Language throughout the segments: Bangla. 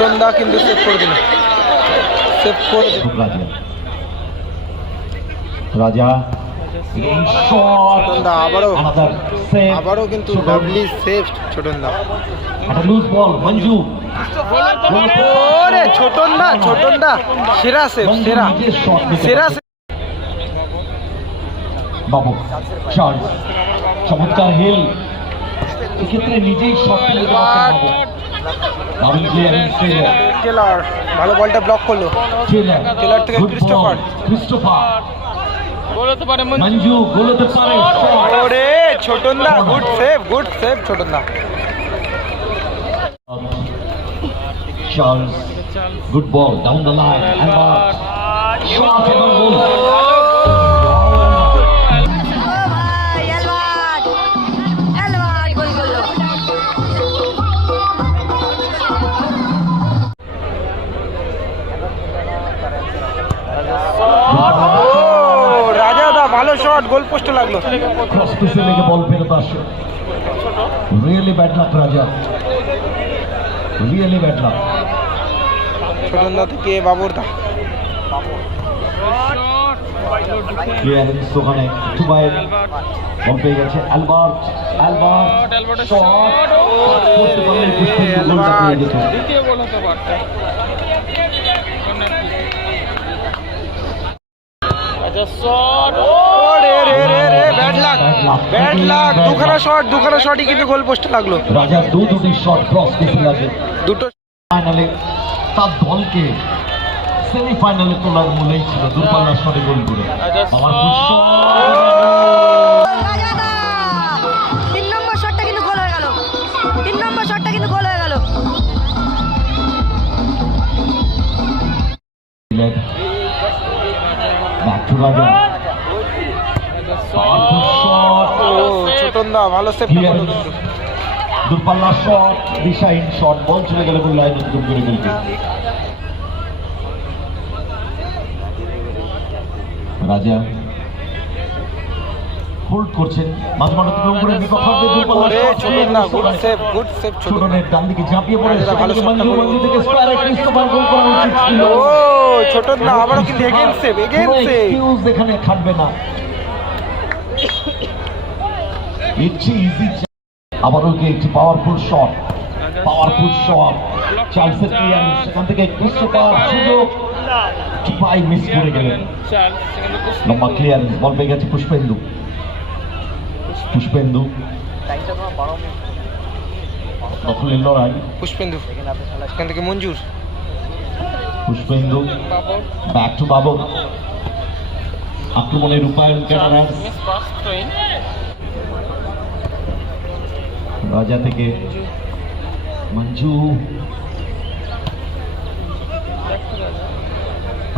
ছোটন দা কিন্তু সেভ করে দিল। সেভ করে দিল। রাজা। ছোটন দা আবারও আবারও কিন্তু লাভলি সেভ ছোটন দা একটা লুজ বল মঞ্জু। ওরে ছোটন দা ছোটন দা সেরা সেভ সেরা। সেরা বাবু চার্লস চমৎকার হিল এক্ষেত্রে নিজেই শট টেলার ভালো বলটা ব্লক করল। টেলার থেকে ক্রিস্টোফার। ক্রিস্টোফার বলতে পারে মঞ্জু। গোলতে পারে। ওরে ছোটন দা good save good save Chhotan the Charles good ball down the line এবার শট এবং গোল শট গোল পোস্টে লাগল। ক্রস পিসে লেগে বল ফেরত আসে। Really bad luck Raja. Really bad luck Chhotan দা থেকে বাবর দা। ক্লিয়ারেন্স ওখানে বল পেয়ে গেছে অ্যালবার্ট। Albert shot. করতে পারলে পুষ্পেন্দু গোলটা পেয়ে যেত। দ্বিতীয় গোল হতে পারত। শট ওরে রে রে রে ব্যাড লাক ব্যাড লাক দুখানা শট দুখানা শটই কিন্তু গোল পোস্টে লাগল। রাজা দু দুটি শট ক্রস পিসে লাগে। দুটো ফাইনালে তার দলকে সেমিফাইনালে তোলার মূলেই ছিল দূরপাল্লার শটে গোল করে। আমার রাজা Powerful shot. ও ছোটন দা ভালো সেভ করল Clearance. শট দিশাহীন শট বল চলে গেলে গোল লাইন করে ফেলবে। রাজা হোল্ড করছেন। মাঝে মাঝে অতিক্রম করে বিপক্ষে দূরপাল্লার শট ছোটন দা গুড সেভ গুড সেভ ছোটনের ডান দিকে ঝাঁপিয়ে পড়ে ভালো। মঞ্জু থেকে স্কোয়ারে ক্রিস্টোফার গোল করা উচিত ছিল। দা আবারও কিন্তু সেভ সেভ এখানে খাটবে না। ইচ্ছে ইজি আবারও কি একটি পাওয়ারফুল শট পাওয়ারফুল শট চার্লসের ক্লিয়ারেন্স সেখান থেকে ক্রিস্টোফার সুযোগ। পাই মিস করে গেলেন। লম্বা ক্লিয়ারেন্স বল পেয়ে গেছে পুষ্পেন্দু। পুষ্পেন্দু। দখলের লড়াই। পুষ্পেন্দু এখান থেকে মঞ্জুর। পুষ্পেন্দু ব্যাক টু আক্রমণের রূপায়ণ ক্যামেরা রাজা থেকে মঞ্জু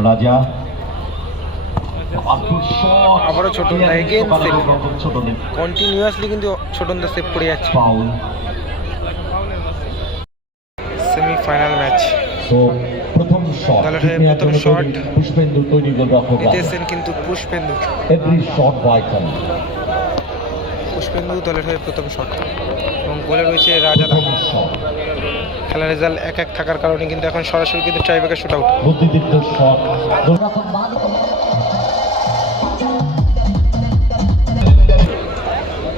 রাজা আবারও কন্টিনিউয়াসলি কিন্তু ছোটন দা সেভ করে যাচ্ছে। ফাউল সেমিফাইনাল ম্যাচ প্রথম শট। পুষ্পেন্দু তৈরি গোল জিতেছেন কিন্তু Pushpendu. Every shot vital Pushpendu দলের হয়ে প্রথম শট এবং গোলে রয়েছে প্রথম শট খেলার রেজাল্ট এক এক থাকার কারণে কিন্তু এখন সরাসরি কিন্তু ট্রাইব্রেকার শুট আউট বুদ্ধিদীপ্ত শট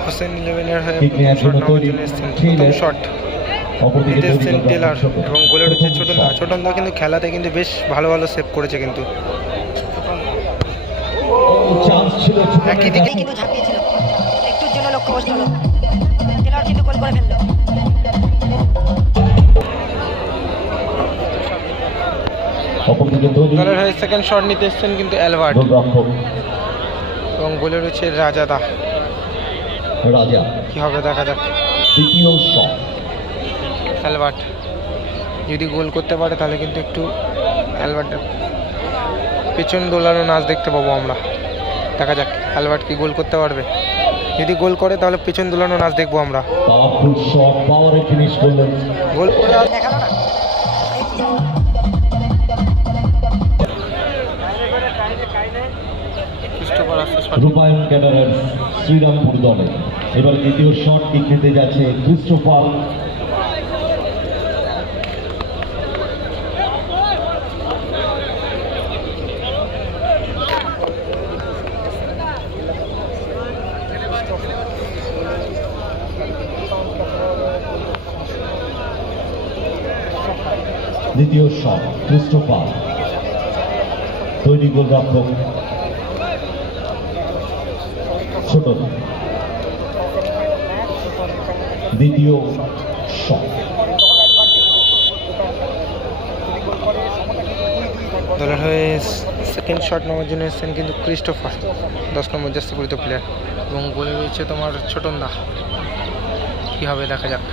হোসেন ইলেভেনের হয়ে শট গোল টেলার এবং গোলে রয়েছে প্রথম ছোটন দা। ছোটন দা কিন্তু খেলাতে কিন্তু বেশ ভালো ভালো সেভ করেছে কিন্তু। চান্স একই দিকে। কিন্তু ঝাঁপিয়েছিল। একটুর জন্য লক্ষ্যভ্রষ্ট হলো। টেলার কিন্তু গোল করে ফেলল। দলের হয়ে সেকেন্ড শট নিতে এসেছেন কিন্তু এবং গোলে রয়েছে রাজাদা রাজা। কি হবে দেখা যাক। দ্বিতীয় শট অ্যালবার্ট। যদি গোল করতে পারে তাহলে কিন্তু একটু অ্যালবার্টের পেছন দোলানো নাচ দেখতে পাবো আমরা। দেখা যাক অ্যালবার্ট কি গোল করতে পারবে। যদি গোল করে তাহলে পেছন দোলানো নাচ দেখব আমরা। গোল করে। রূপায়ণ ক্যাডারের শ্রীরামপুর দলে। এবার দ্বিতীয় শটটি খেতে যাচ্ছে ক্রিস্টোফার দ্বিতীয় শট ক্রিস্টোফার। তৈরি গোলরক্ষক ছোট। দ্বিতীয় শট দলের হয়ে সেকেন্ড শট নেওয়ার জন্য এসেছেন কিন্তু ক্রিস্টোফার, দশ নম্বর জাস্তি পরিত প্লেয়ার এবং গোলে রয়েছে তোমার ছোটন্দা। কী হবে দেখা যাক।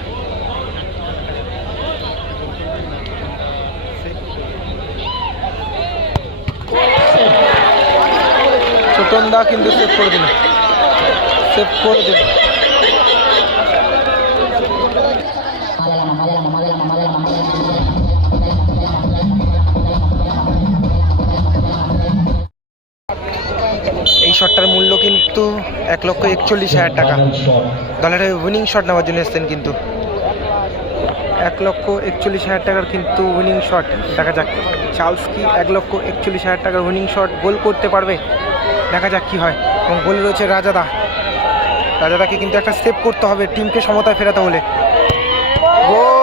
ছোটন্দা কিন্তু সেভ করে দিল সেভ করে দিল এই শটটার মূল্য কিন্তু এক লক্ষ একচল্লিশ হাজার টাকা। দলের উইনিং শট নেওয়ার জন্য এসছেন কিন্তু। এক লক্ষ একচল্লিশ হাজার টাকার কিন্তু উইনিং শট দেখা যাক চার্লস কি এক লক্ষ একচল্লিশ হাজার টাকার উইনিং শট গোল করতে পারবে? দেখা যাক কি হয়। এবং গোলে রয়েছে রাজাদা। রাজাদাকে কিন্তু একটা সেভ করতে হবে টিমকে সমতায় ফেরাতে হলে। গোল!